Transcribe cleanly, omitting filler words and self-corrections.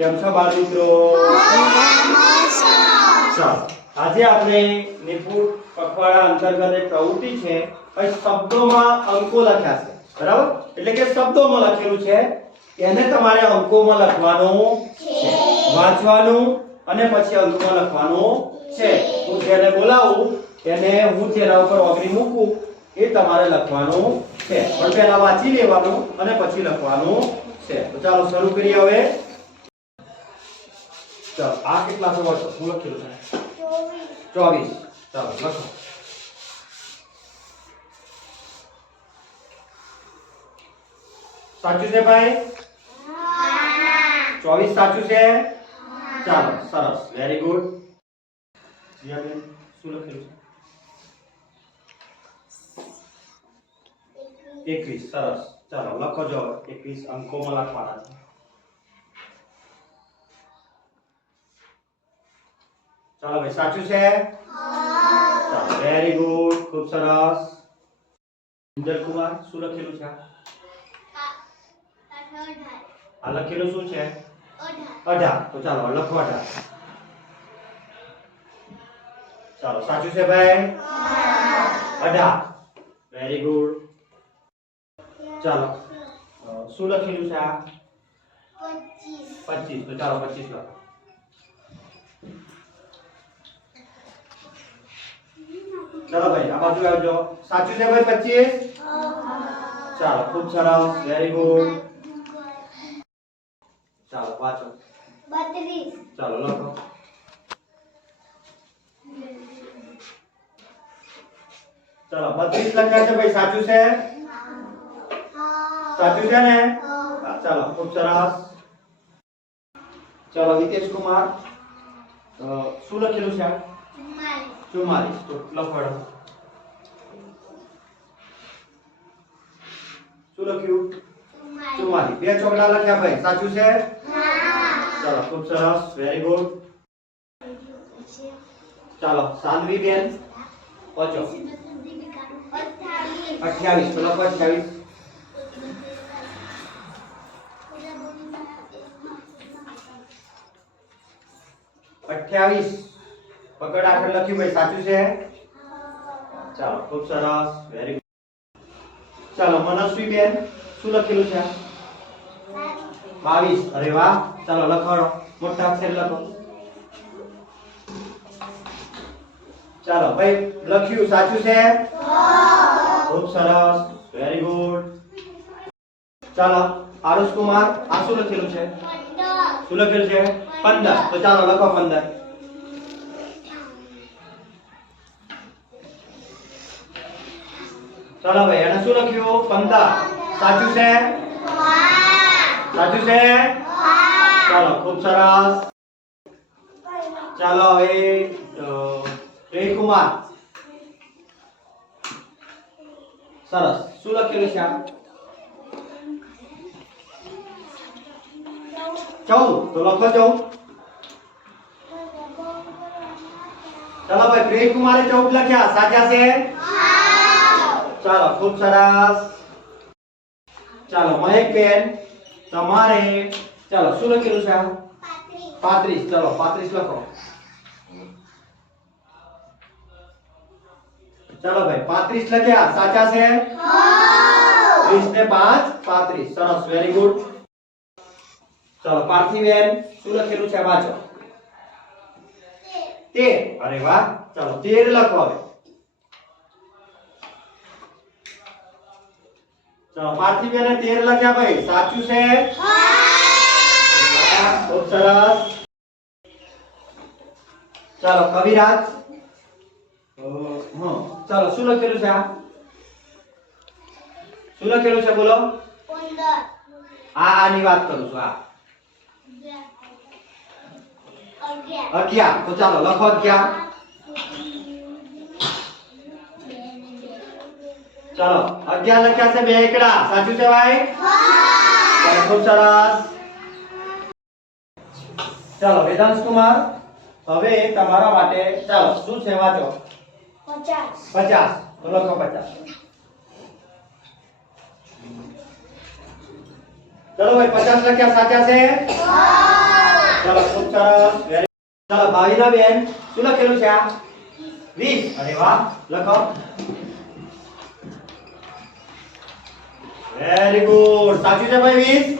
કેમ છો બાળ મિત્રો? ચાલો આજે આપણે નિપુણ પખવાડા અંતર્ગત એક પ્રવૃત્તિ છે. અહીં શબ્દોમાં અંકો લખ્યા છે, બરાબર? એટલે કે શબ્દોમાં લખેલું છે એને તમારે અંકોમાં લખવાનું છે, વાંચવાનું અને પછી અંકોમાં લખવાનું છે. હું જેને બોલાવું એને હું તેના ઉપર ઓગળી મૂકું એ તમારે લખવાનું છે, પણ પહેલા વાંચી લેવાનું અને પછી લખવાનું છે. તો ચાલો શરૂ કરીએ હવે. ચાલો આ કેટલા છે વાંચો. હું લખેલું છે 24. ચાલો લખો. સાચું છે ભાઈ? 24 સાચું છે? ચાલો સરસ, વેરી ગુડ. જીયાબેન શું લખેલું છે? 21. સરસ, ચાલો લખો જો. 21 અંકોમાં લખવાના છે. ચાલો ભાઈ સાચું છે? ચાલો વેરી ગુડ, ખૂબ સરસ. ઇન્દર કુમાર શું લખેલું છે? આ લખેલું શું છે? 18. તો ચાલો લખો 18. ચાલો સાચું છે ભાઈ? 18. Very good. ચાલો શું લખેલું છે? આ 25. તો ચાલો 25 લખો. ચાલો ભાઈ આ બાજુ આવજો. સાચું છે ભાઈ 25? ચાલો ખૂબ સરસ, વેરી ગુડ. ચાલો વાંચો. 32. ચાલો લખો. ચાલો 32 લખ્યા છે ભાઈ. સાચું છે? સાચું છે ને? ચાલો ખૂબ સરસ. ચાલો હિતેશ કુમાર શું લખેલું છે? 44. તો લખો. શું લખ્યું? 44. બે ચોકડા લખ્યા ભાઈ. સાચું છે? ચાલો ખૂબ સરસ, વેરી ગુડ. ચાલો સાનવી બેન વાંચો. 28. તો લખો 28. પકડ આગળ લખ્યું ભાઈ. સાચું છે? ચાલો ખૂબ સરસ, વેરી ગુડ. ચાલો મનસ્વી બેન શું લખેલું છે? 22. અરે વાહ. ચાલો લખો, મોટા અક્ષર લખો. ચાલો ભાઈ લખ્યું. સાચું છે? ખૂબ સરસ, વેરી ગુડ. ચાલો આરુષ કુમાર આ શું લખેલું છે? શું લખેલું છે? 15. તો ચાલો લખો 15. ચાલો ભાઈ એને શું લખ્યું? 15. સાચું છે? સાચું છે? ચાલો ખૂબ સરસ. ચાલો હવે જયકુમાર સરસ શું લખેલું છે? 14. તો લખો 14. ચાલો ભાઈ પ્રેમકુમારે 14 લખ્યા. સાચા છે? ચાલો ખૂબ સરસ. ચાલો મહેક બેન તમારે ચાલો શું લખેલું છે? 35. ચાલો 35 લખો. ચાલો ભાઈ 35 લખ્યા. સાચા છે? 30 ને 5 35. સરસ, વેરી ગુડ. ચાલો પાર્થિબેન શું લખેલું છે? વાંચો. 13. અરે વાહ. ચાલો 13 લખો હવે. ચાલો પાર્થિબેને 13 લખ્યા ભાઈ. સાચું છે? ખૂબ સરસ. ચાલો કવિરાજ ચાલો શું લખેલું છે? શું લખેલું છે? બોલો. 15. આની વાત કરું છું. 11. તો ચાલો લખો 11. ચાલો 11 લખ્યા છે. બે એકડા. સાચું છે ભાઈ? ચાલો ખૂબ સરસ. ચાલો વેદાંશ કુમાર હવે તમારા માટે ચાલો શું છે? વાંચો. 50. તો લખો 50. ચલો ભાઈ 50 લખ્યા. સાચા છે? ચાલો ખૂબ સરસ વેરી ચાલો ભાવિના બેન શું લખેલું છે આ 20 અરે વાહ લખો વેરી ગુડ સાચું છે ભાઈ 20